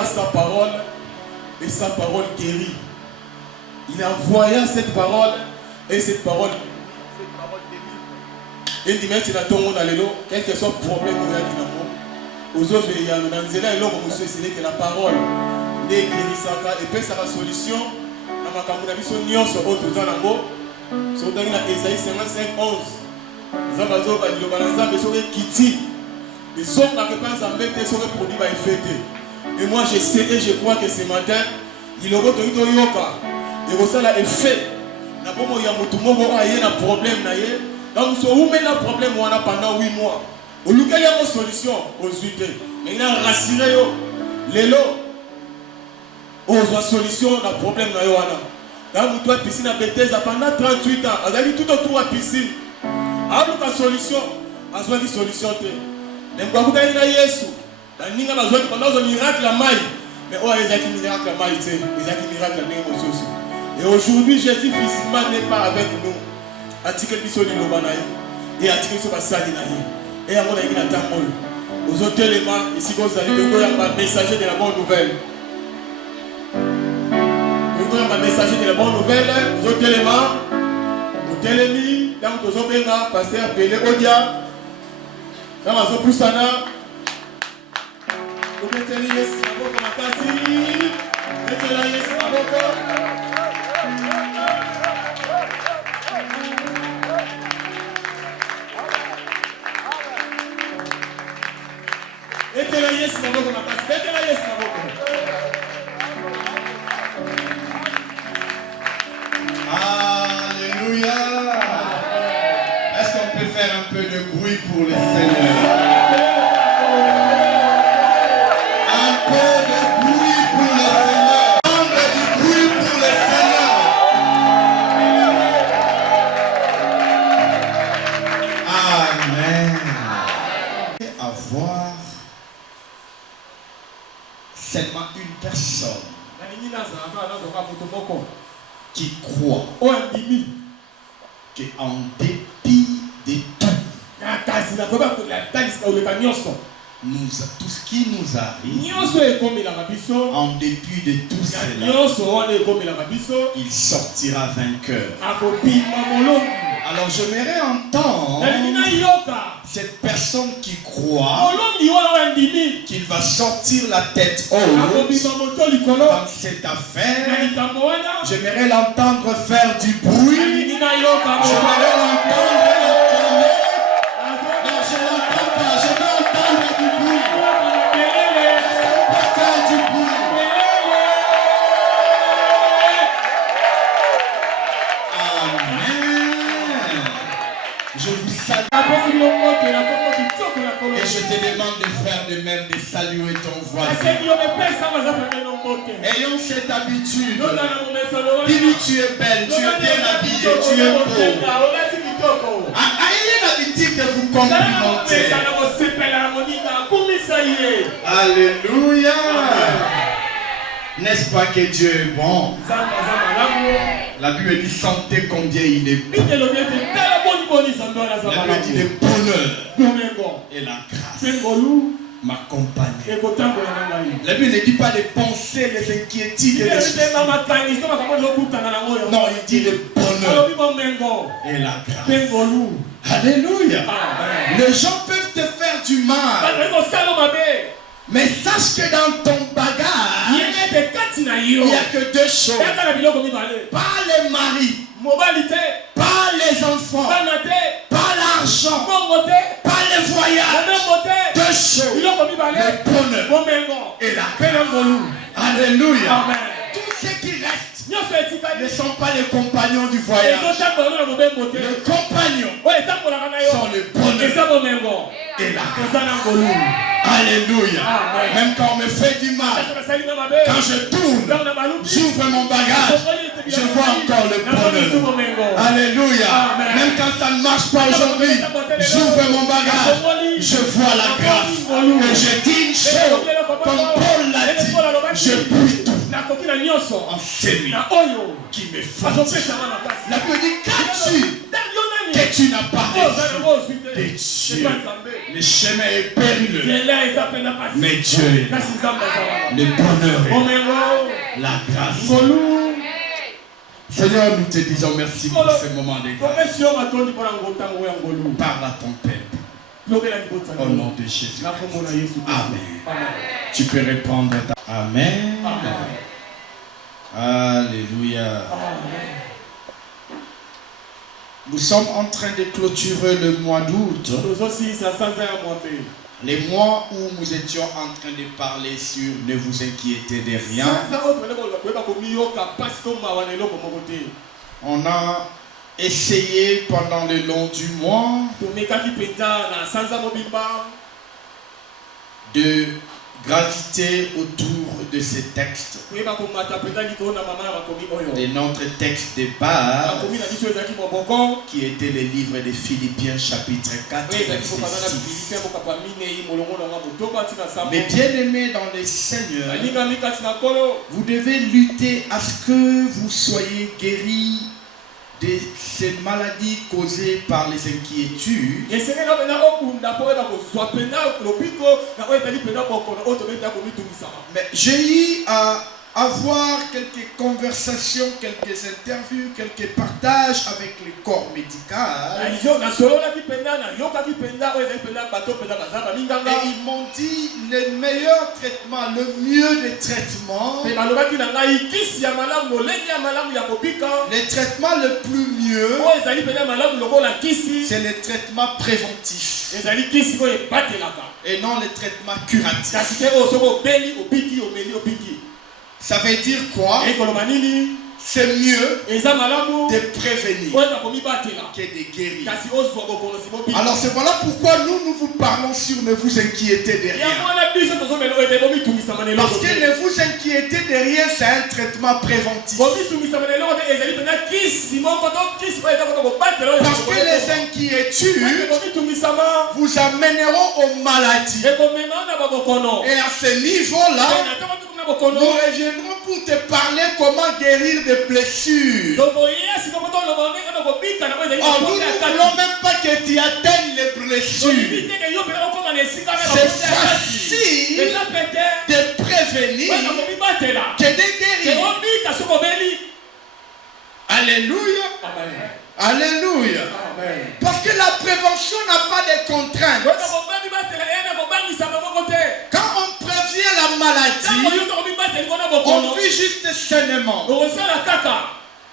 envoya sa parole et sa parole guérit. Il envoya cette parole et cette parole délivre. Et dimanche, il a tout le monde à l'élo, quel que soit le problème qu'il y a dans le monde. Aux autres, il y a dans les élèves, c'est que la parole n'est guérissante et puis ça la solution. Dans ma campagne, sur Nyon, sur autre dans la mot, sur dans Ésaïe 55, 11. Nous avons dit que nous avons quitté. Les hommes qui pensent à mettre sur le produit va fêter. Et moi je sais et je crois que ce matin, il aura de yoka. Et ça là est fait. Na bomo ya mutu moko aye na problème na ye. Donc so où met le problème on a pendant 8 mois. Au lieu qu'il y ait une solution aux unités. Mais il a rassuré yo. Lelo. On a solution na problème na yo ana. Dans mutu piscine à Bethesda pendant 38 ans. On a dit tout autour à piscine. A une solution. A une solution. Mais quand vous avez Yesu, il a besoin de miracle à maille. Mais oh, il y a des miracles à maille, il y a des miracles à maille. Et aujourd'hui, Jésus physiquement n'est pas avec nous. Article Bisso de Lobanaï et article sur Bassadi Naï. Et à mon avis, il y a un mot. Aux autres éléments, ici, vous allez devenir un messager de la bonne nouvelle. Vous allez un messager de la bonne nouvelle. Aux autres éléments, vous télémis, dans votre zone, pasteur Pelé Odia. Dans ma zone Poussana, vous mettez les yes, la boca ma casi, mettez la yes, la boca. Mettez la yes, la boca ma casi, mettez la yes, la boca. Alléluia. Est-ce qu'on peut faire un peu de bruit pour le Seigneur? Un peu de bruit pour le Seigneur. Un peu de bruit pour le Seigneur. Amen. Avoir seulement une personne qui croit qu'en dépit de tout, tout ce qui nous arrive, en dépit de tout cela, il sortira vainqueur. Alors j'aimerais entendre cette personne qui croit qu'il va sortir la tête haute dans cette affaire. J'aimerais l'entendre faire du bruit. J'aimerais l'entendre l'acclamer. Non, je l'entends pas. Je veux entendre du bruit. Est-ce qu'on peut faire du bruit? Amen. Je vous salue. Et je te demande de faire de même, de saluer ton voisin. Ayons cette habitude. Dis-lui tu es belle, tu es bien habillée, tu es beau. Ayez l'habitude de vous complimenter. Alléluia. N'est-ce pas que Dieu est bon? La Bible dit sentez combien il est bon. La Bible dit le bonheur et la grâce m'accompagnent. La Bible ne dit pas de penser les inquiétudes et les choses. Non, il dit le bonheur et la grâce. Alléluia. Les gens peuvent te faire du mal. Mais sache que dans ton bagage, il n'y a que deux choses. Pas les maris, pas les enfants, pas l'argent, pas les voyages. Deux choses. Le bonheur et la grâce. Alléluia. Tout ce qui reste ne sont pas les compagnons du voyage. Les compagnons sont le bonheur et la grâce. Alléluia. Même quand on me fait du mal, quand je tourne, j'ouvre mon bagage, je vois encore le bonheur. Alléluia. Même quand ça ne marche pas aujourd'hui, j'ouvre mon bagage, je vois la grâce. Et je dis une chose, comme Paul l'a dit, je puis tout en celui qui me fortifie. La Bible dit, qu'as-tu que tu n'as pas reçu de Dieu? Le chemin est périlleux. Mais Dieu est là. Le bonheur est là. La grâce. Seigneur, nous te disons merci pour ce moment de grâce. Parle à ton peuple. Au nom de Jésus. Amen. Tu peux répondre. Amen. Alléluia. Nous sommes en train de clôturer le mois d'août. Les mois où nous étions en train de parler sur ne vous inquiétez de rien. On a essayé pendant le long du mois de graviter autour de ces textes, de notre texte de base qui était le livre de Philippiens chapitre 4 verset 6. Mais bien aimés dans le Seigneur, vous devez lutter à ce que vous soyez guéris de ces maladies causées par les inquiétudes. Mais j'ai eu à avoir quelques conversations, quelques interviews, quelques partages avec le corps médical. Et ils m'ont dit le meilleur traitement, le mieux des traitements, le traitement le plus mieux, c'est le traitement préventif et non le traitement curatif. Ça veut dire quoi? C'est mieux de prévenir que de guérir. Alors c'est voilà pourquoi nous vous parlons sur ne vous inquiétez de rien. Parce que ne vous inquiétez de rien, c'est un traitement préventif. Parce que les inquiétudes vous amèneront aux maladies. Et à ce niveau-là, nous reviendrons pour te parler comment guérir des blessures. Oh, nous ne voulons même pas que tu atteignes les blessures. C'est facile de prévenir que de guérir. Alléluia. Alléluia. Parce que la prévention n'a pas de contraintes. Quand on prévient la maladie, on vit juste sainement.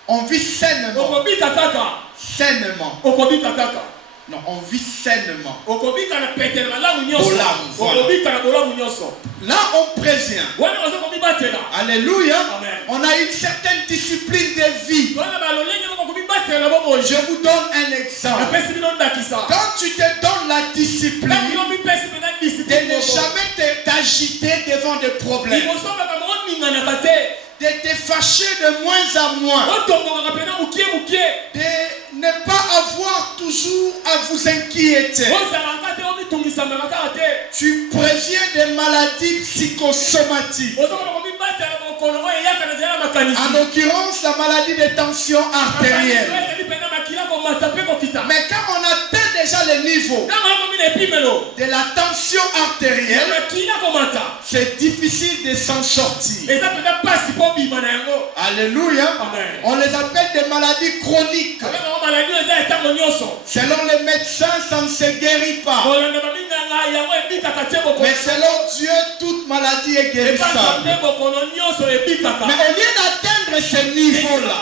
On vit sainement. Sainement. Non, on vit sainement. Là, on prévient. Alléluia. On a une certaine discipline de vie. Je vous donne un exemple. Quand tu te donnes la discipline de ne jamais t'agiter devant des problèmes, de te fâcher de moins en moins, de ne pas avoir toujours à vous inquiéter. Tu préviens des maladies psychosomatiques. En l'occurrence, la maladie de tension artérielle. Mais quand on atteint déjà le niveau de la tension artérielle, c'est difficile de s'en sortir. Alléluia. On les appelle des maladies chroniques. Selon les médecins, ça ne se guérit pas. Mais selon Dieu, toute maladie est guérissable. Mais au lieu d'atteindre ce niveau-là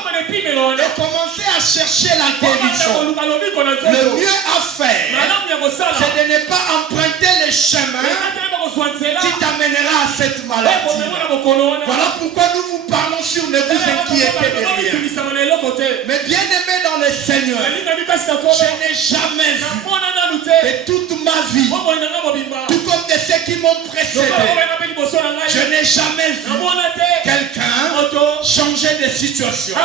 et commencer à chercher la guérison, le mieux à faire, c'est de ne pas emprunter le chemin qui t'amènera à cette maladie. Voilà pourquoi nous vous parlons sur ne vous inquiétez de rien. Mais bien aimé dans le Seigneur, je n'ai jamais vu de toute ma vie, tout comme de ceux qui m'ont précédé, je n'ai jamais vu quelqu'un changer de situation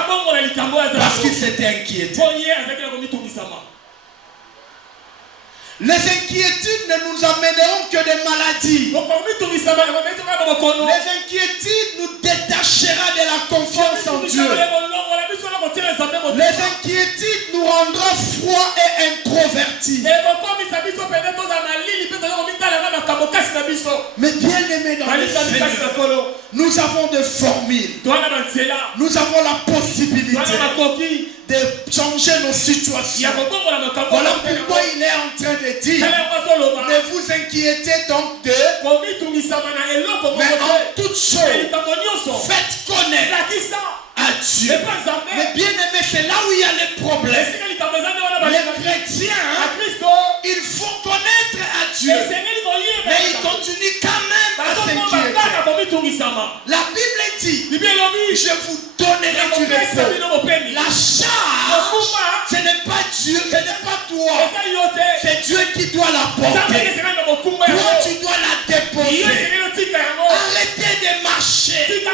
parce qu'il s'était inquiété. Les inquiétudes ne nous amèneront que des maladies. Les inquiétudes nous détachera de la confiance en Dieu. Les inquiétudes nous rendront froids et introvertis. Mais bien aimé dans le Seigneur, nous avons des formules. Nous avons la possibilité de changer nos situations. Voilà pourquoi il est en train de dire, ne vous inquiétez donc de, mais en toute chose, faites connaître à Dieu. Mais bien aimé, c'est là où il y a les problèmes. Les chrétiens, il faut connaître à Dieu, mais ils continuent quand même à s'inquiéter. La Bible dit, je vous donnerai du repos. La charge, ce n'est pas Dieu, ce n'est pas toi, c'est Dieu qui doit la porter. Toi, tu dois la déposer. Arrêtez de marcher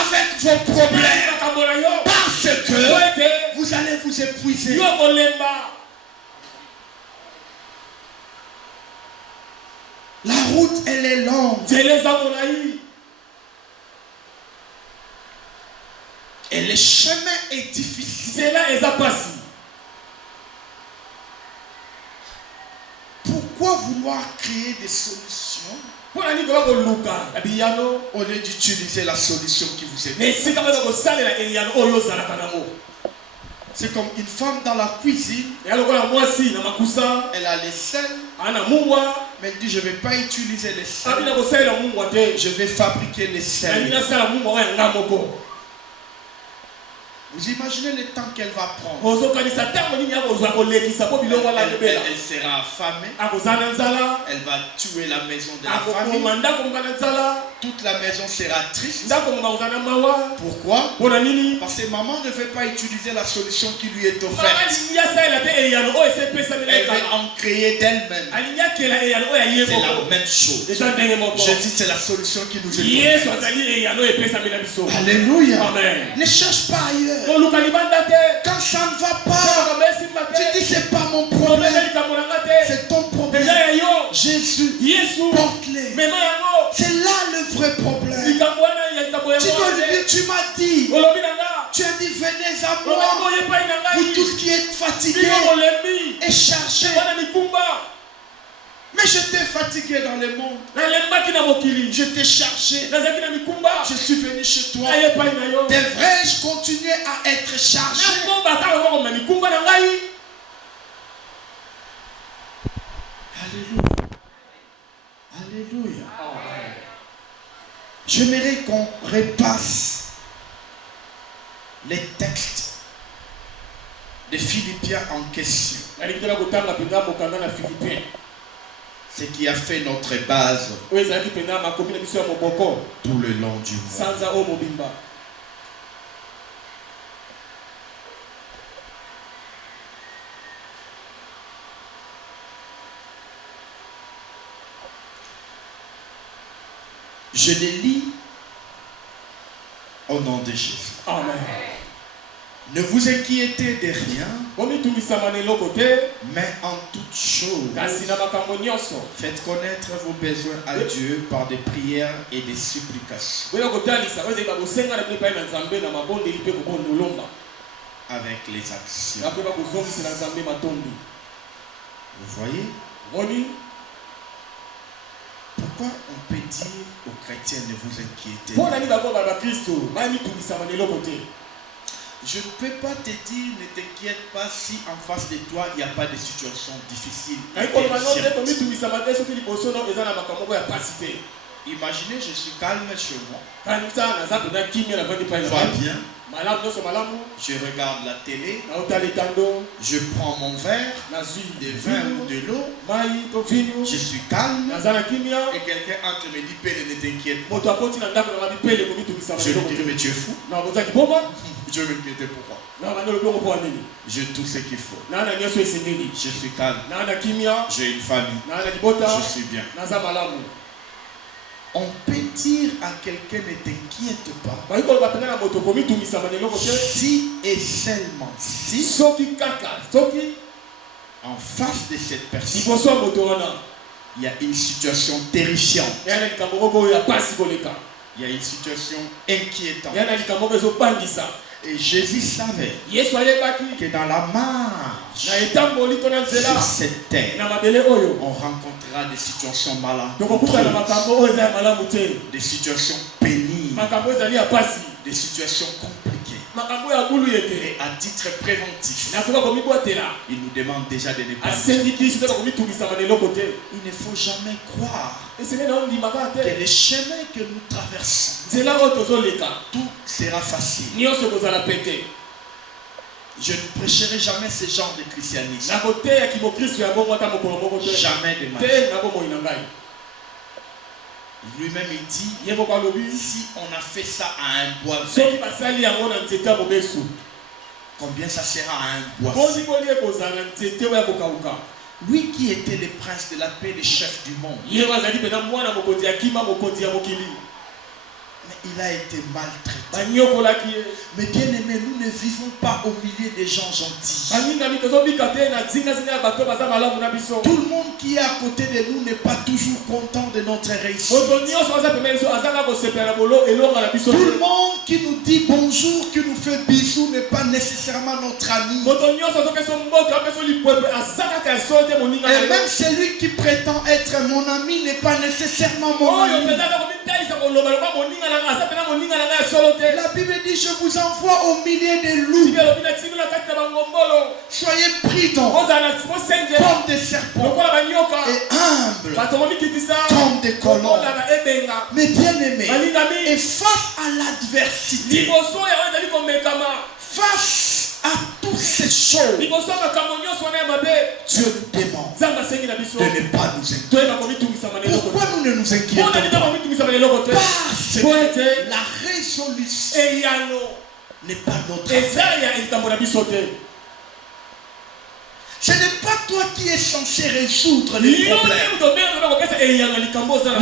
avec vos problèmes, parce que vous allez vous épuiser. La route, elle est longue. Et le chemin est difficile. Pourquoi vouloir créer des solutions au lieu d'utiliser la solution qui vous aide? C'est comme une femme dans la cuisine. Elle a les sels. Mais elle dit, je ne vais pas utiliser les sels. Je vais fabriquer les sels. Vous imaginez le temps qu'elle va prendre. Elle sera affamée. Elle va tuer la maison de la famille. Toute la maison sera triste. Pourquoi? Parce que maman ne veut pas utiliser la solution qui lui est offerte. Elle veut en créer d'elle-même. C'est la même chose. Je dis c'est la solution qui nous est offerte. Alléluia. Ne cherche pas ailleurs. Quand ça ne va pas, tu dis c'est pas mon problème, c'est ton problème. Jésus, porte-les. C'est là le vrai problème. Tu dois lui dire, tu m'as dit, tu as dit venez à moi, vous tous qui êtes fatigués et chargés. Mais je t'ai fatigué dans le monde. Je t'ai chargé. Je suis venu chez toi. Devrais-je continuer à être chargé? Alléluia. Alléluia. J'aimerais qu'on repasse les textes de Philippiens en question. Ce qui a fait notre base tout le long du mois. Je les lis au nom de Jésus. Amen. Ne vous inquiétez de rien, mais en toute chose, faites connaître vos besoins à Dieu par des prières et des supplications, avec les actions. Vous voyez? Pourquoi on peut dire aux chrétiens ne vous inquiétez pas? Je ne peux pas te dire ne t'inquiète pas si en face de toi il n'y a pas de situation difficile. Imaginez, je suis calme chez moi. Tout va bien. Je regarde la télé. Je prends mon verre de vin ou de l'eau. Je suis calme. Et quelqu'un entre me dit Pélé, ne t'inquiète pas. Je lui dis mais tu es fou. Je vais m'inquiéter pourquoi? J'ai tout ce qu'il faut. Je suis calme. J'ai une famille. Je suis bien. On peut dire à quelqu'un ne t'inquiète pas. Si et seulement si en face de cette personne il y a une situation terrifiante. Il y a une situation inquiétante. Et Jésus savait que dans la marche sur cette terre, on rencontrera des situations malencontreuses, des situations pénibles, des situations compliquées. Et à titre préventif, il nous demande déjà de ne pas. Il ne faut jamais croire que les chemins que nous traversons, tout sera facile. Je ne prêcherai jamais ce genre de christianisme. Jamais de ma vie. Lui-même il dit, si on a fait ça à un bois vert, combien ça sera à un bois vert? Lui qui était le prince de la paix, le chef du monde, mais il a été maltraité. Mais bien aimé, nous ne vivons pas au milieu des gens gentils. Tout le monde qui est à côté de nous n'est pas toujours content de notre réussite. Tout le monde qui nous dit bonjour, qui nous fait bisous n'est pas nécessairement notre ami. Et même celui qui prétend être mon ami n'est pas nécessairement mon ami. La Bible dit, je vous envoie au milieu des loups. Soyez pris donc comme des serpents et humbles comme des colons. Mais bien aimés, et face à l'adversité, face à toutes ces choses, Dieu nous demande de ne pas nous inquiéter. Pourquoi nous ne nous inquiétons pas? Parce que la résolution n'est pas notre affaire. Ce n'est pas toi qui es censé résoudre les problèmes.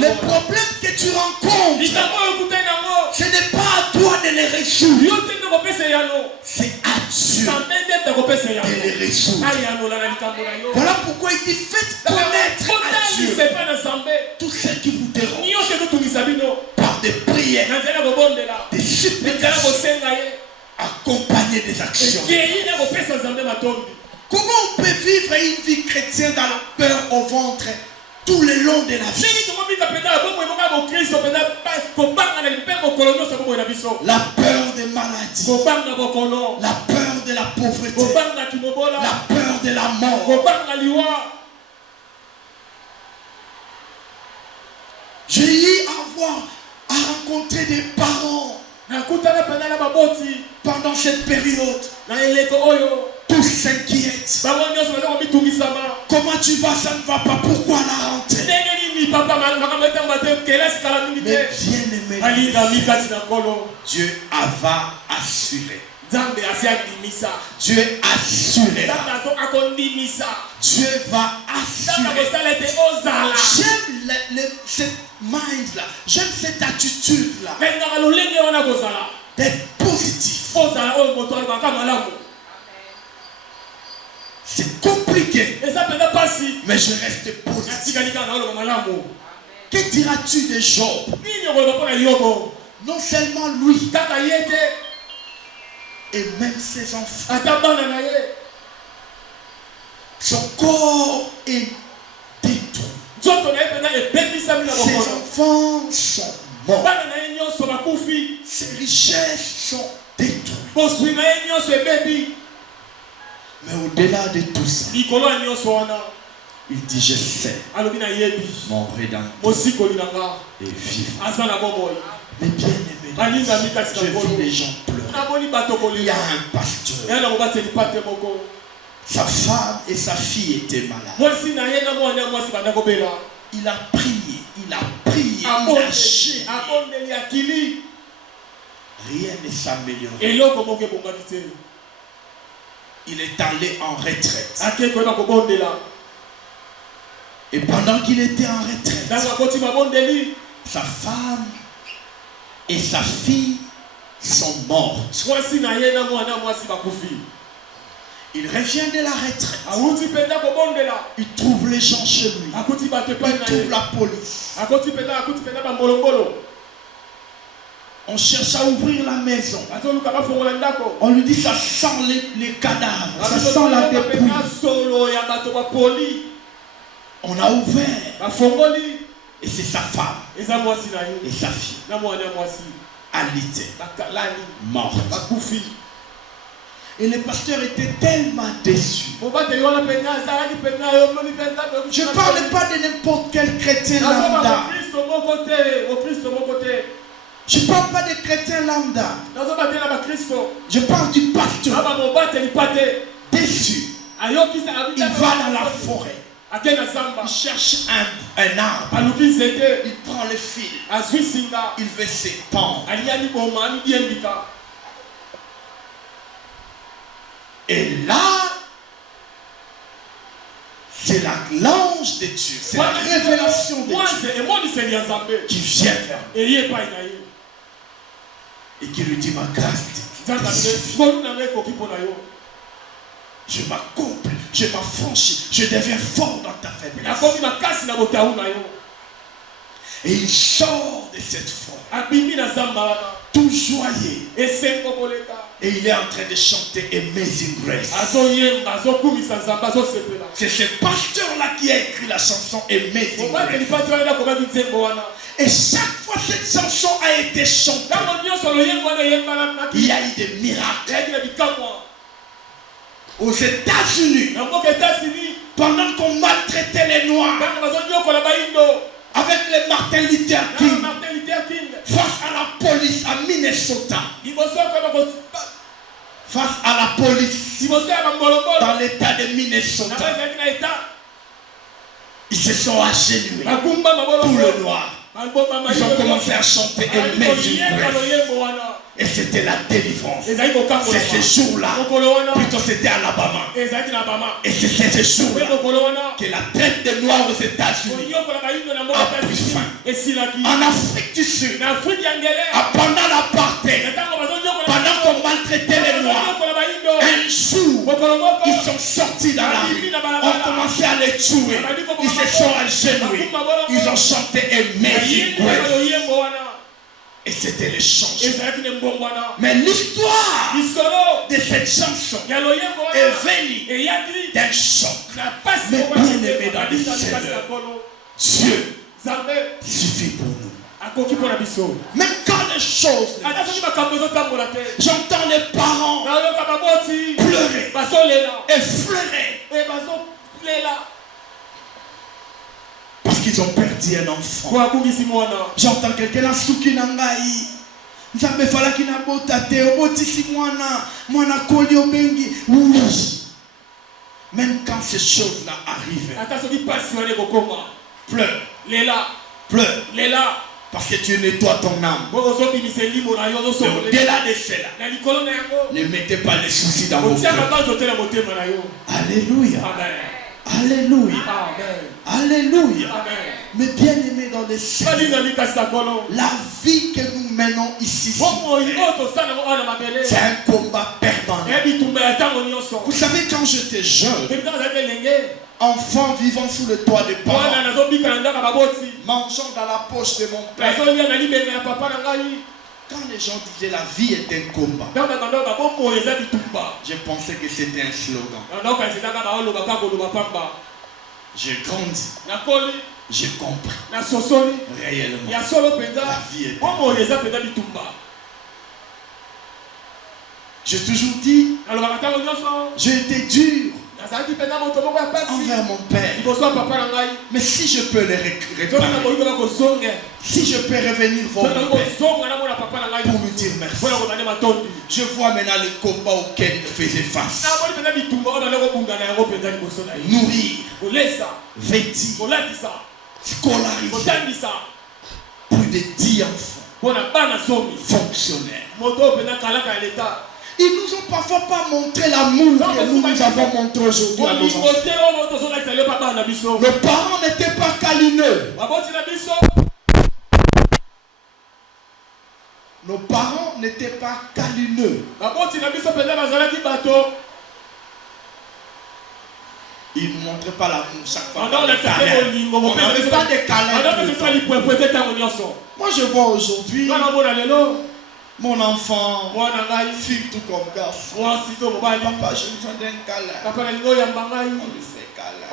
Les problèmes que tu rencontres, ce n'est pas à toi de les résoudre. C'est à Dieu de les résoudre. Voilà pourquoi il dit, faites connaître à Dieu tout ce qui vous dérange par des prières, des supplications, accompagner des actions. Comment on peut vivre une vie chrétienne dans la peur au ventre tout le long de la vie? La peur des maladies, la peur de la pauvreté, la peur de la mort. J'ai eu à rencontrer des parents pendant cette période. Tous s'inquiètent. Comment tu vas, ça ne va pas. Pourquoi la rentrée? Mais bien aimé, Dieu va assurer. Dieu assuré. Dieu va assurer. J'aime cette mind là. J'aime cette attitude là. D'être positif. C'est compliqué. Mais je reste positif. Que diras-tu de Job? Non seulement lui, et même ses enfants. Son corps est détruit. Ses enfants sont morts. Ses richesses sont détruites. Mais au-delà de tout ça, il dit, je sais mon rédempteur est vivant. Mais bien aimé, je vis les gens pleurer. Il y a un pasteur. Sa femme et sa fille étaient malades. Il a prié, il a gêné. Rien ne s'améliore. Il est allé en retraite. Et pendant qu'il était en retraite, sa femme et sa fille sont mortes. Il revient de la retraite. Il trouve les gens chez lui. Il trouve la police. On cherche à ouvrir la maison. On lui dit ça sent les cadavres, ça sent la dépouille. On a ouvert. Et c'est sa femme et sa fille. Alité, morte. Et le pasteur était tellement déçu. Je ne parle pas de n'importe quel chrétien lambda. Je ne parle pas de chrétien lambda. Je parle du pasteur. Déçu. Il va dans la forêt. Il cherche un arbre. Il prend le fil. Il veut s'épandre. Et là, c'est l'ange de Dieu. C'est la révélation de Dieu qui vient vers lui. Et qui lui dit, ma grâce, je m'accomplis, je m'affranchis, je deviens fort dans ta faiblesse. Et il sort de cette forêt, tout joyeux. Et il est en train de chanter Amazing Grace. C'est ce pasteur-là qui a écrit la chanson Amazing Grace. Et chaque fois cette chanson a été chantée, il y a eu des miracles. Aux États-Unis, pendant qu'on maltraitait les Noirs, avec les Martin Luther King, face à la police à Minnesota, face à la police dans l'état de Minnesota, ils se sont agenouillés, tout le noir. Ils ont commencé à chanter Amazing Grace. Et c'était la délivrance. C'est ce jour-là, plutôt c'était à Alabama. Et c'est ce jour-là que la traite des Noirs aux États-Unis a pris fin. En Afrique du Sud, pendant l'apartheid, pendant qu'on maltraitait les Noirs, un jour, ils sont sortis dans la rue. On commençait à les tuer. Ils se sont agenouillés. Ils ont chanté Amazing Grace. Et c'était le changement. Mais l'histoire de cette chanson est venue d'un choc. Mais bien aimé dans les Seigneur, Dieu suffit pour nous. Même quand les choses, j'entends les parents pleurer, effleurer. Parce qu'ils ont perdu un enfant. J'entends quelqu'un là souki nangai. Nzambe fala kina bota te obotisi mwana koli obengi. Oui. Même quand ces choses là arrivent. Pleure. Pleure. Parce que tu nettoies ton âme. Au-delà de cela, ne mettez pas les soucis dans vos cœurs. Alléluia. Amen. Alléluia. Amen. Alléluia. Amen. Mais bien aimé dans le Seigneur, la vie que nous menons ici, c'est un combat permanent. Vous savez, quand j'étais jeune, enfant vivant sous le toit des parents, mangeant dans la poche de mon père, quand les gens disaient la vie est un combat, je pensais que c'était un slogan. J'ai grandi. J'ai compris. Réellement. La vie est un combat. J'ai toujours dit, j'ai été dur envers mon père. Mais si je peux les réparer, si je peux revenir voir mon père pour lui dire merci, je vois maintenant le combat auquel il faisait face. Nourrir, vêtir, scolariser plus de 10 enfants fonctionnaires. Ils nous ont parfois pas montré l'amour que nous avons montré aujourd'hui à nos enfants. Nos parents n'étaient pas câlineux. Nos parents n'étaient pas câlineux. Ils ne montraient pas l'amour chaque fois. On n'avait pas de câlins. Moi je vois aujourd'hui Mon enfant, fille tout comme garçon. Papa, j'ai besoin d'un câlin. On lui fait câlin.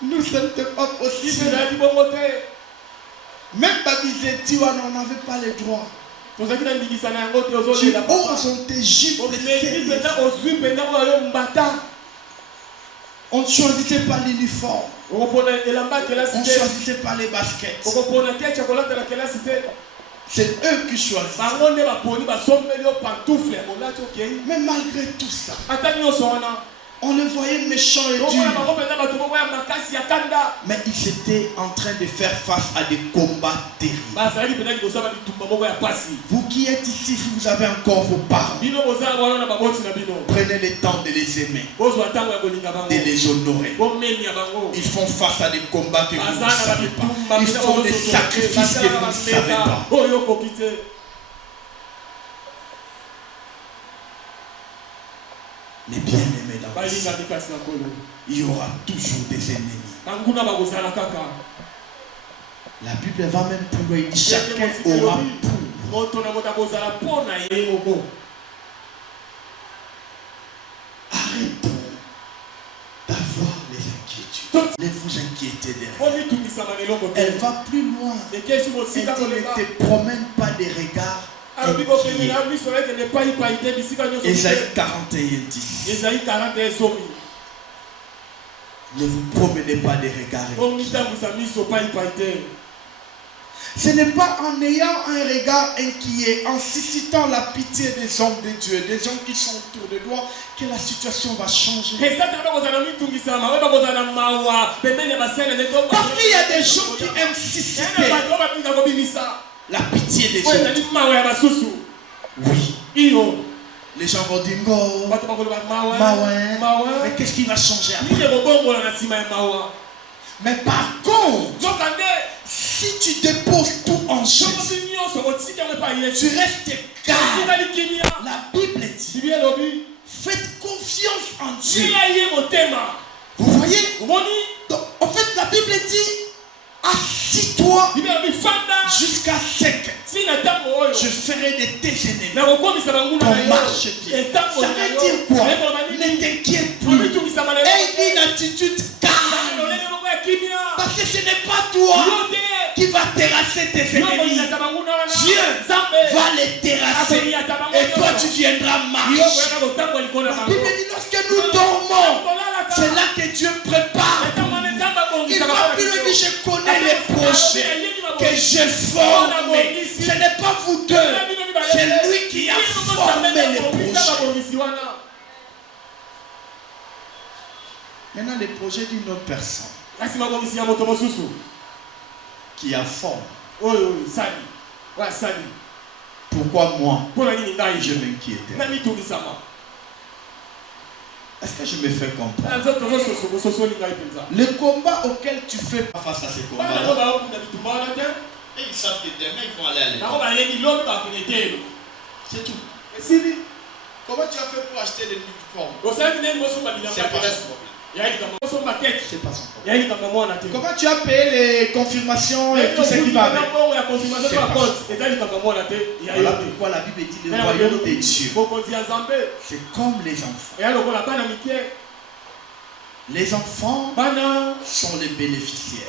Nous, ce n'était pas possible. Même Babizeti, on n'avait pas les droits. Tu oses, on te gifle. On ne choisissait pas l'uniforme. On ne choisissait pas les baskets. C'est eux qui choisissent. Mais malgré tout ça, on le voyait méchant et dur. Mais ils étaient en train de faire face à des combats terribles. Vous qui êtes ici, si vous avez encore vos parents, prenez le temps de les aimer, de les honorer. Ils font face à des combats que vous ne savez pas. Ils font des sacrifices que vous ne savez pas. Mais bien aimés dans le Seigneur, il y aura toujours des ennemis. La Bible va même plus loin. Il dit chacun aura pour. Arrêtons d'avoir les inquiétudes. Ne vous inquiétez d'elle. Elle va plus loin. Ne te promène pas des regards. Ésaïe 41, 10. Ne vous promenez pas des regards. Ce n'est pas en ayant un regard inquiet, en suscitant la pitié des hommes de Dieu, des gens qui sont autour de toi, que la situation va changer. Parce qu'il y a des gens qui aiment susciter la pitié des autres. Oui. Les gens vont dire mais qu'est-ce qui va changer après? Mais par contre, si tu déposes tout en Jésus, tu restes calme. La Bible dit, faites confiance en Dieu. Vous voyez? Donc, en fait, la Bible dit, assis-toi jusqu'à ce que je ferai de tes ennemis ton marchepied. Ça veut dire quoi? Ne t'inquiète plus. Aie une attitude calme. Parce que ce n'est pas toi qui va terrasser tes ennemis. Dieu va les terrasser. Et toi tu viendras marcher. La Bible dit lorsque nous dormons, c'est là que Dieu prépare. Il va plus lui dire je connais les projets que j'ai formés. Ce n'est pas vous deux. C'est lui qui a formé les projets. Maintenant les projets d'une autre personne qui a formé. Pourquoi moi je m'inquiète? Est-ce que je me fais comprendre? Le combat auquel tu fais face à ce combat-là, et ils savent que demain ils vont aller à l'école. C'est tout. Comment tu as fait pour acheter l'uniforme? C'est pas son problème. C'est pas son problème. Comment tu as payé les confirmations et tout ce qui va avec? Voilà pourquoi la Bible dit le royaume de Dieu. C'est comme les enfants. Les enfants sont les bénéficiaires.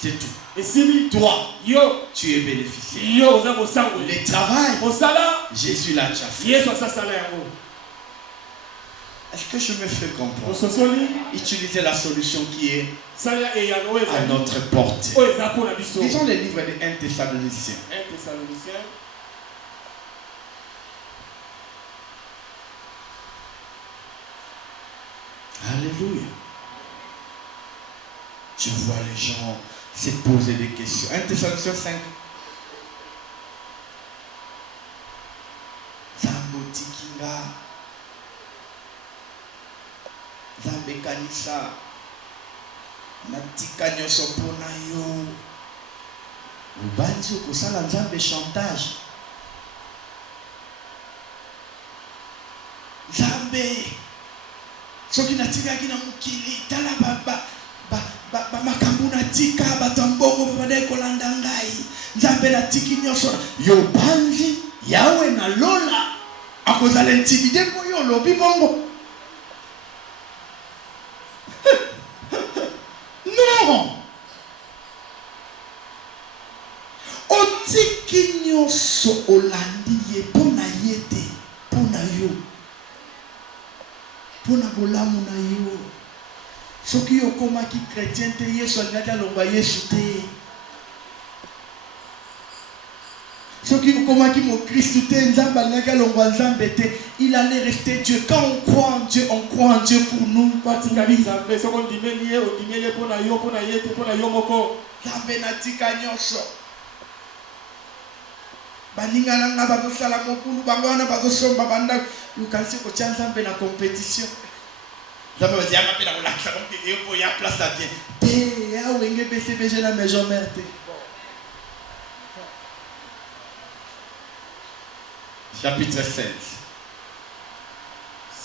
C'est tout. Et toi, tu es bénéficiaire. Le travail, Jésus l'a déjà fait. Est-ce que je me fais comprendre? Utilisez la solution qui est à notre portée. Lisons les livres de 1 Thessaloniciens. Alléluia. Je vois les gens se poser des questions. 1 Thessaloniciens 5. Zambotikinga. Zambe kanisa. Natika nyoso pona yo. Ubanzi okosala nzambe chantage. Nzambe soki natikaki na mokili tala makambo natika bato mbongo babandai kolanda ngai. nzambe na tiki nyonso yo banzi yawe na lola akozala intimidé po yo lobi bongo. Non. Otiki nyonso olandi ye pona yete pona yo pona bolamu na yo. Soki yo komaki chrétien te Yesu alingaki alongwa Yesu te. Soki yo komaki mo Christ te Nzambe alingaki alongwa Nzambe te. Il allait rester Dieu. Quand on croit en Dieu pour nous. Nzambe na tika nyonso. Baninga nanga bazosala mokulu bango wana bazosomba banda lukansi kotia Nzambe na compétition. Nzambe bazianga pe na kolakisa kompe epo ya place à bien. Te ya wenge BCBG la maison mère te. Chapitre 16.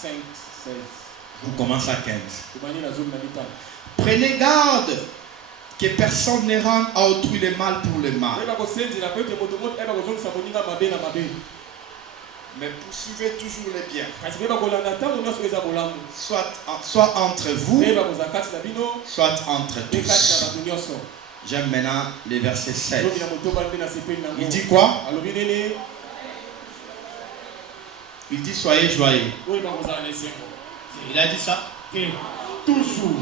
5, 16. On commence à 15. Prenez garde que personne ne rende à autrui le mal pour le mal. Mais poursuivez toujours les biens. Soit entre vous, soit entre tous. J'aime maintenant le verset 16. Il dit quoi? Il dit soyez joyeux. Il a dit ça? Toujours.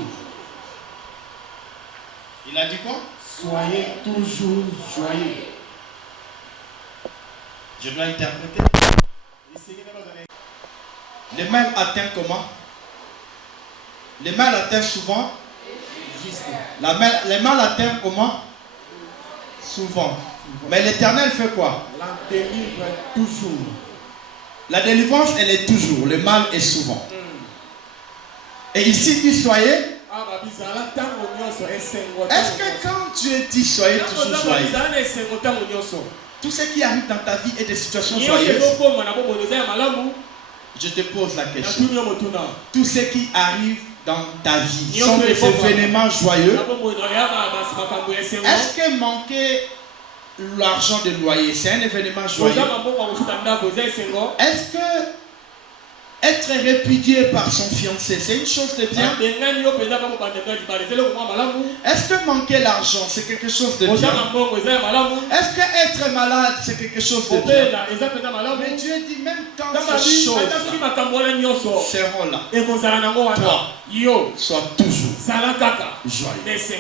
Il a dit quoi? Soyez toujours joyeux. Je dois interpréter. Le mal atteint comment? Le mal atteint souvent. Le mal atteint comment? Souvent. Mais l'Éternel fait quoi? La délivre toujours. La délivrance, elle est toujours. Le mal est souvent. Et ici, dit soyez. Est-ce que quand Dieu dit soyez toujours joyeux, tout ce qui arrive dans ta vie est des situations joyeuses? Je te pose la question. Tout ce qui arrive dans ta vie sont des événements joyeux. Est-ce que manquer l'argent de loyer, c'est un événement joyeux? Est-ce que être répudié par son fiancé, c'est une chose de bien? Est-ce que manquer l'argent, c'est quelque chose de bien? Est-ce que être malade, c'est quelque chose de bien? Mais Dieu dit même quand ces choses seront là, toi, sois toujours joyeux.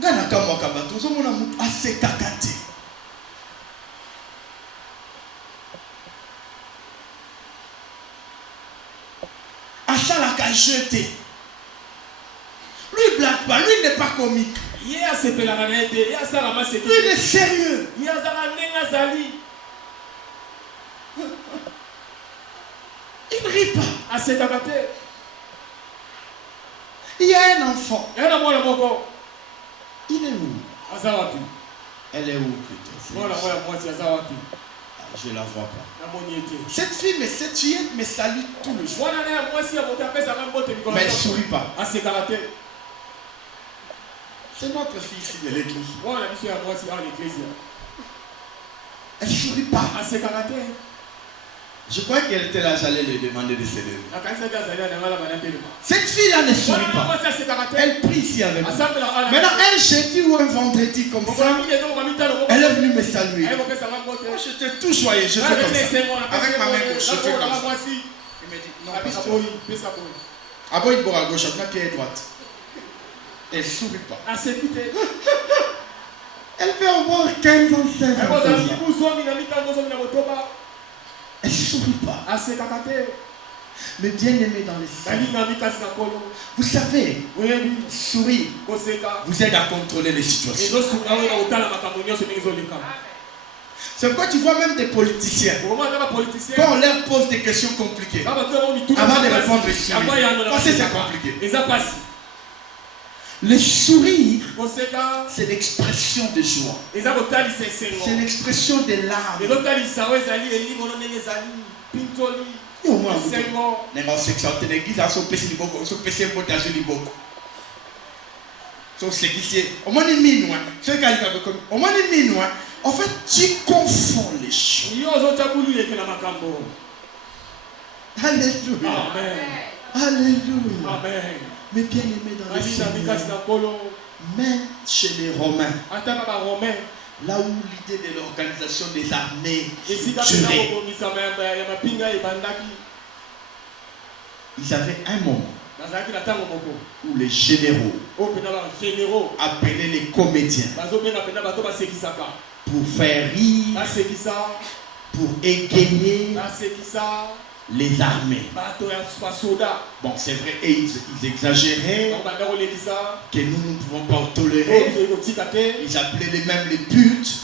Gana kama kabato, zomona mutu asekaka te. Asalaka jeté. Lui blague pas, lui n'est pas comique. Lui est sérieux. Il ne rit pas. Il y a un enfant. Il est où? Elle est où plutôt? Je ne la vois pas. Cette fille me salue tout le jour. Mais elle ne sourit pas. C'est notre fille ici de l'église. Elle ne sourit pas. Je crois qu'elle était là, j'allais lui demander de se lever. Cette fille-là ne sourit pas. Elle prie ici avec moi. Maintenant, un jeudi ou un vendredi comme ça, elle est venue me saluer. Moi, j'étais tout joyeux, je fais comme ça. Avec ma main gauche, je fais comme ça. Il me dit, non, Aboy bord à gauche, avec pied droite. Elle ne sourit pas. Elle fait au moins 15 ans, 16 ans. Elle ne sourit pas. Mais bien aimé dans les Seigneur. Vous savez, sourire vous aide à contrôler les situations. C'est pourquoi tu vois même des politiciens, quand on leur pose des questions compliquées, avant de répondre, parce que c'est compliqué. Le sourire, c'est l'expression de joie. C'est l'expression de larmes. En fait, tu confonds les choses. Alléluia. Amen. Alléluia. Amen. Mais bien aimé dans le Seigneur, même chez les Romains, là où l'idée de l'organisation des armées durait, ils avaient un moment où les généraux appelaient les comédiens pour faire rire, pour égayer les armées. Bon, c'est vrai, et ils exagéraient, que nous ne pouvons pas tolérer. Ils appelaient même les putes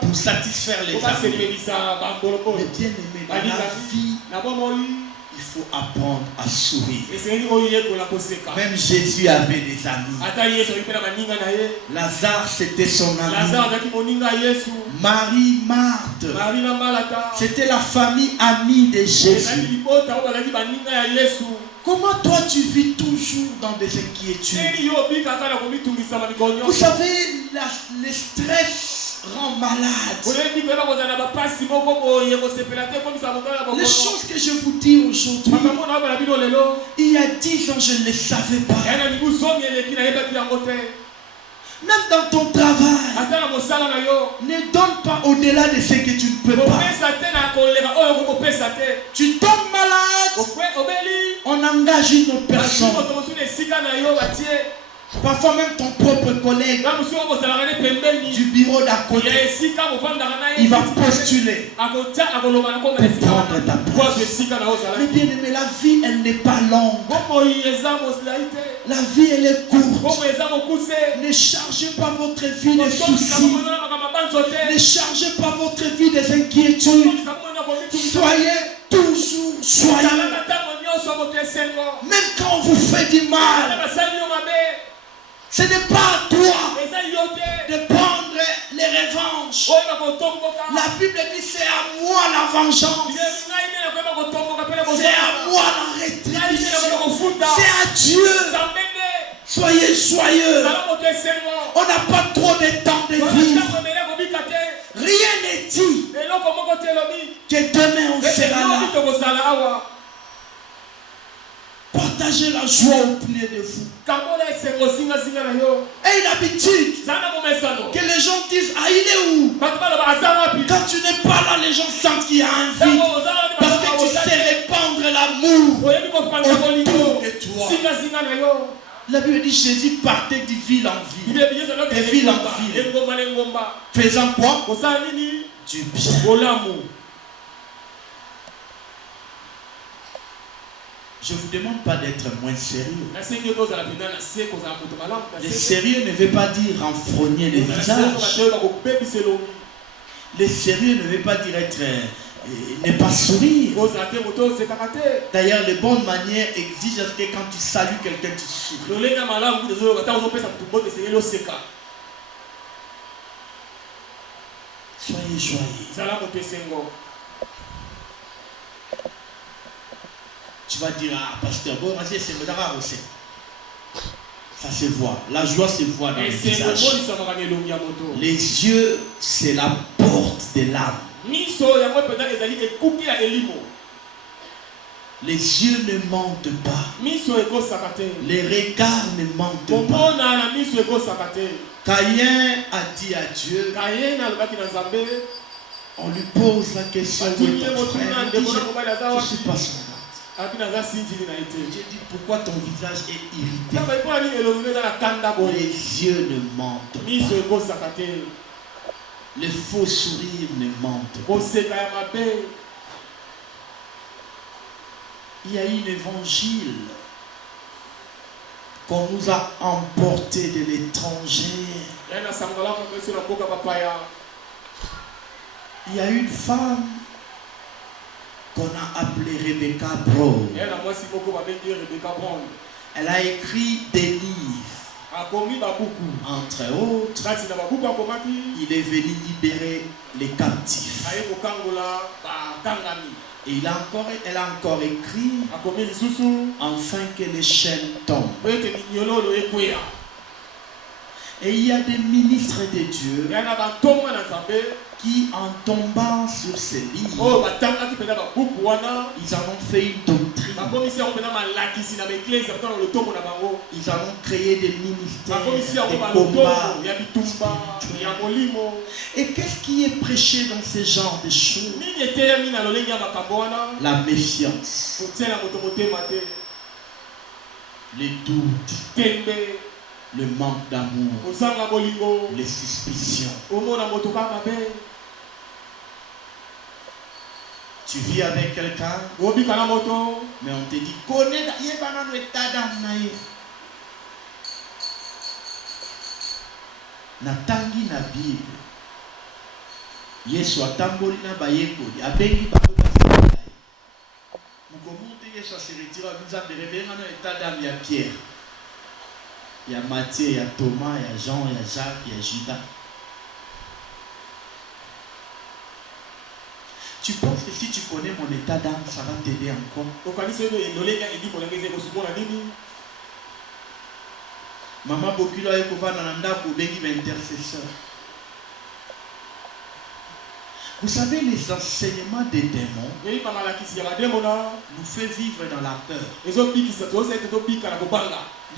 pour satisfaire les armées. Mais bien aimé, dans la vie, il faut apprendre à sourire. Même Jésus avait des amis. Lazare, c'était son ami. Marie, Marthe, c'était la famille amie de Jésus. Comment toi tu vis toujours dans des inquiétudes? Vous savez, le stress rend malade. Les choses que je vous dis aujourd'hui, il y a 10 ans, je ne les savais pas. Même dans ton travail, ne donne pas au-delà de ce que tu ne peux pas. Tu tombes malade, on engage une autre personne. Parfois même ton propre collègue du bureau d'à côté, il va postuler pour prendre ta place. Mais bien aimé, la vie elle n'est pas longue. La vie elle est courte. Ne chargez pas votre vie de soucis. Ne chargez pas votre vie des inquiétudes. Soyez toujours joyeux. Même quand on vous fait du mal, ce n'est pas à toi de prendre les revanches. La Bible dit c'est à moi la vengeance. C'est à moi la rétribution. C'est à Dieu. Soyez joyeux. On n'a pas trop de temps de vivre. Rien n'est dit que demain on sera là. Partagez la joie auprès de vous. Et l'habitude que les gens disent ah il est où? Quand tu n'es pas là, les gens sentent qu'il y a un vide. Parce que tu sais répandre l'amour autour de toi. La Bible dit Jésus partait de ville en ville. De ville en ville. Faisant quoi? Du bien. Je ne vous demande pas d'être moins sérieux. Le sérieux ne veut pas dire renfrogner les visages. Le sérieux ne veut pas dire être ne pas sourire. D'ailleurs, les bonnes manières exigent que quand tu salues quelqu'un, tu souris. Soyez joyeux. Tu vas dire, ah, pasteur, bon, ça se voit. La joie se voit dans les visages. Les yeux, c'est la porte de l'âme. Les yeux ne mentent pas. Les regards ne mentent pas. Caïn a dit à Dieu, on lui pose la question, où est ton frère? Il dit, je ne suis pas son frère. J'ai dit pourquoi ton visage est irrité. Les yeux ne mentent pas. Les faux sourires ne mentent pas. Il y a une évangile qu'on nous a emporté de l'étranger. Il y a une femme qu'on a appelée Rebecca Brown. Elle a écrit des livres. Entre autres, il est venu libérer les captifs. Et elle a encore écrit afin que les chaînes tombent. Et il y a des ministres de Dieu qui, en tombant sur ces livres, ils en ont fait une doctrine. Ils en ont créé des ministères, des combats. Et qu'est-ce qui est prêché dans ce genre de choses? La méfiance, les doutes, le manque d'amour, les suspicions. Tu vis avec quelqu'un, mais on te dit, connais l'état d'âme. Natangi na Bible. Yesu atamboli na bayekoli. Abengi bato basala. Mukomonte Yesu se retira nous a révélé dans l'état d'âme. Il y a Pierre, il y a Matthieu, il y a Thomas, il y a Jean, il y a Jacques, il y a Judas. Tu penses que si tu connais mon état d'âme, ça va t'aider encore? Maman Bokilo est pour intercesseur. Vous savez, les enseignements des démons nous fait vivre dans la peur. Nous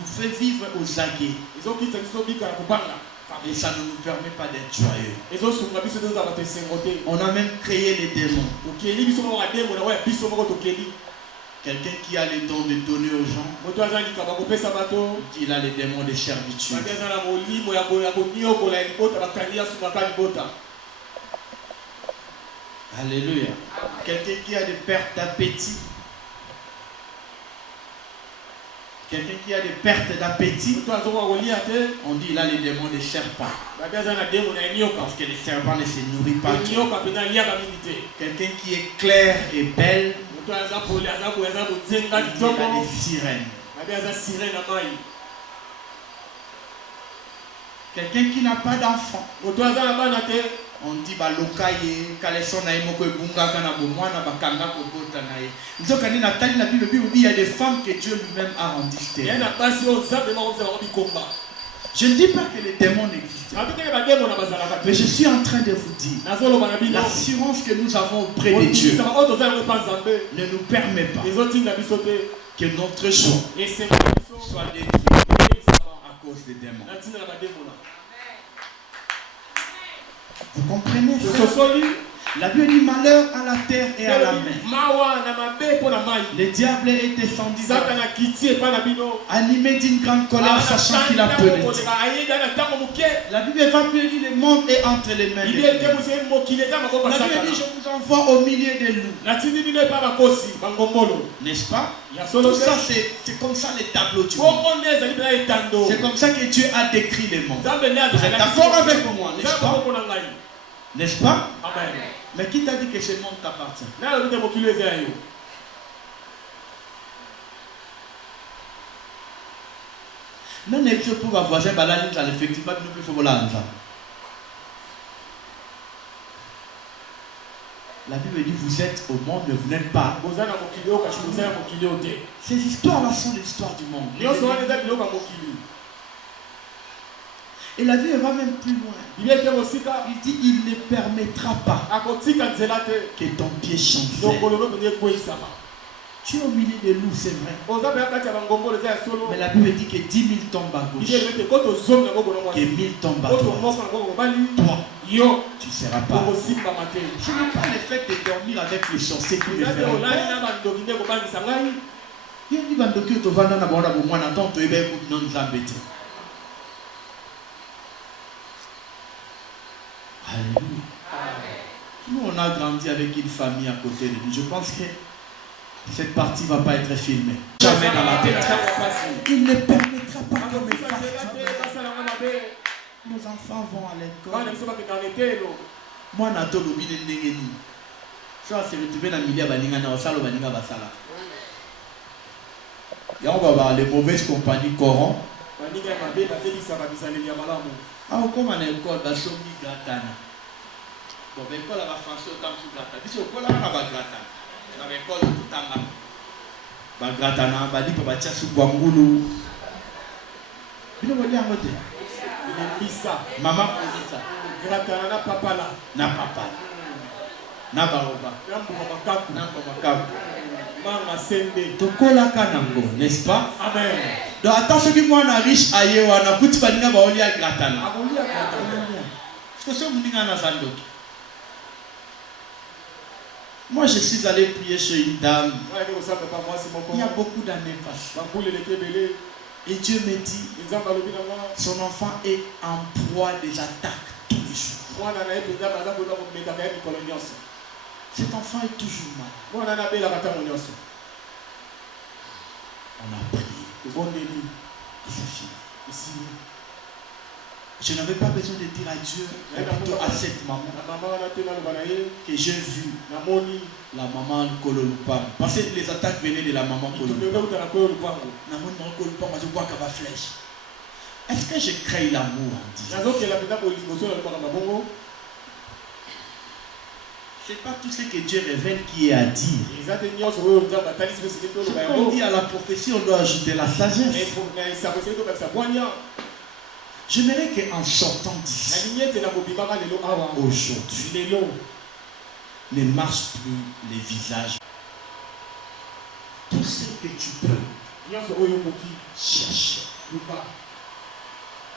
fait vivre aux aguets. Et ça ne nous permet pas d'être joyeux. On a même créé les démons. Quelqu'un qui a les dons de donner aux gens, il a les démons de servitude. Alléluia. Quelqu'un qui a des pertes d'appétit. Quelqu'un qui a des pertes d'appétit, on dit il a les démons des serpents. Parce que les serpents ne se nourrissent pas. Quelqu'un qui est clair et belle, il a des sirènes. Quelqu'un qui n'a pas d'enfant, on dit balokaye kaleson na imoko ebunga kana bomwana bakanga kobota na ye. Nzokani natali na Bible il y a des femmes que Dieu lui-même a rendues stériles. Je ne dis pas que les démons n'existent, mais je suis en train de vous dire l'assurance que nous avons auprès de Dieu ne nous permet pas que notre joie soit détruite à cause des démons. Vous comprenez ça? La Bible dit malheur à la terre et à la mer. Le diable est descendu animé d'une grande colère, sachant qu'il a peur. La Bible va plus dire le monde est entre les mains de Dieu. La Bible dit je vous envoie au milieu des loups. N'est-ce pas? Tout ça c'est comme ça les tableaux du monde. C'est comme ça que Dieu a décrit le monde. Vous êtes d'accord avec moi, n'est-ce pas? N'est-ce pas? Amen. Mais qui t'a dit que ce monde t'appartient? Non, n'est pas pour ma voisin, effectivement, nous pouvons voler. La Bible dit vous êtes au monde, mais vous n'êtes pas. Ces histoires-là sont les histoires du monde. Et la Bible va même plus loin. Il dit il ne permettra pas que ton pied chancelle. Tu es au milieu des loups, c'est vrai. Mais la Bible dit que 10 000 tombent à gauche, que 1000 tombent à droite. Toi, tu ne seras pas. Ce n'est pas le fait de dormir avec les sorciers qui me feront peur. Alléluia. Nous, on a grandi avec une famille à côté de nous. Je pense que cette partie ne va pas être filmée. Jamais dans la tête. Il ne permettra pas que nos enfants vont à l'école. Moi, je suis ça va se retrouver dans le milieu de et on va voir les mauvaises compagnies corrompent. Ah, comme à l'école, la somme gratana. Bon, l'école a français autant que gratana. Dis au col, on a gratana. On a l'école tout en bas. Gratana, badi pour bâtir sous Guangulu. Il ne veut dire à côté. Maman Polisa. Na papa. Na baoba. Na babakaku. Tokola kanango, n'est-ce pas? Amen. Donc attends ce que moi na riche aye wana kuti baninga baoli a gratana. Parce que ce muninga na zandoki. Moi je suis allé prier chez une dame. Il y a beaucoup d'années passées. Et Dieu me dit, son enfant est en proie des attaques tous les jours. Cet enfant est toujours mal. On a prié. Et c'est fini. Je n'avais pas besoin de dire à Dieu, mais plutôt à cette maman, que j'ai vu la maman Kololupam. Parce que les attaques venaient de la maman Kololupam. Est-ce que je crée l'amour en disant? Ce n'est pas tout ce que Dieu révèle qui est à dire. Quand on dit à la prophétie, on doit ajouter la sagesse. J'aimerais qu'en sortant d'ici, aujourd'hui, ne marche plus les visages. Tout ce que tu peux chercher.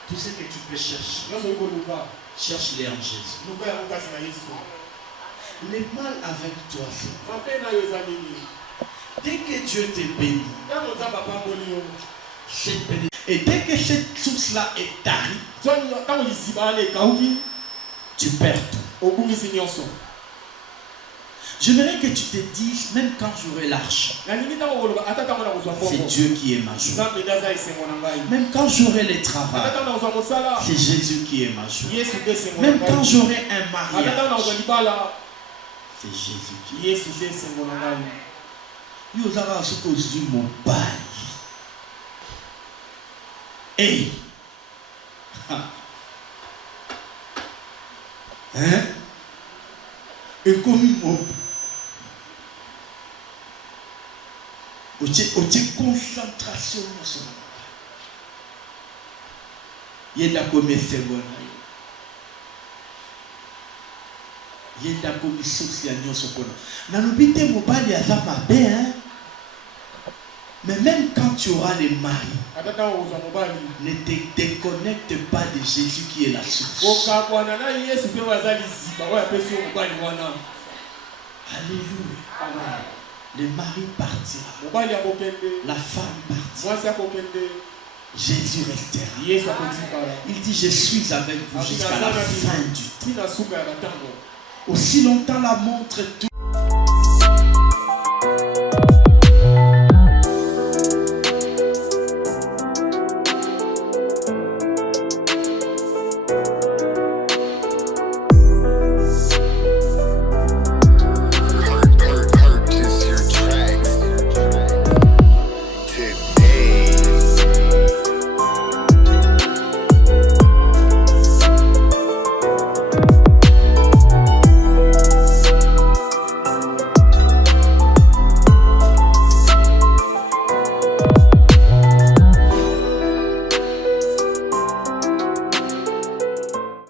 Tout ce que tu peux chercher. Cherche-les en Jésus. Le mal avec toi, dès que Dieu te bénit, et dès que cette source-là est tarie, tu perds tout. J'aimerais que tu te dises, même quand j'aurai l'argent, c'est Dieu qui est ma joie. Même quand j'aurai le travail, c'est Jésus qui est ma joie. Même quand j'aurai un mariage, c'est Jésus qui est ma joie. Hey! Hein? Et comme mon concentration sur il y a comme seconde. Il y a comme social nyosokona. Na lobite mobali azama bien. Mais même quand tu auras les maris, ne te déconnecte pas de Jésus qui est la source. Alléluia. Le mari partira. La femme partira. Jésus restera. Il dit, je suis avec vous jusqu'à la fin du temps. Aussi longtemps la montre tout.